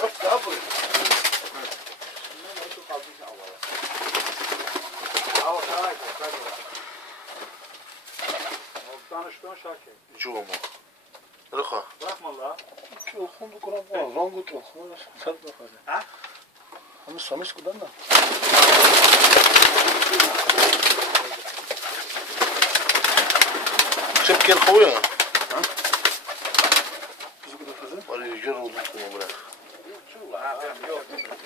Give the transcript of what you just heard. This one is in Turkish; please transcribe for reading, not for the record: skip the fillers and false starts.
Hop daha buraya. Danıştığın şarkı. Çoğu mu? Rıka. Bırakma la. Çok hundu kuran var. Rangu çok. Sen bakar. Ha? Ama samış kudan da. Şep gel kovuyor. Ha? Kuzu kudu kızı. Var ya, gör olduk bunu bırak. Yok.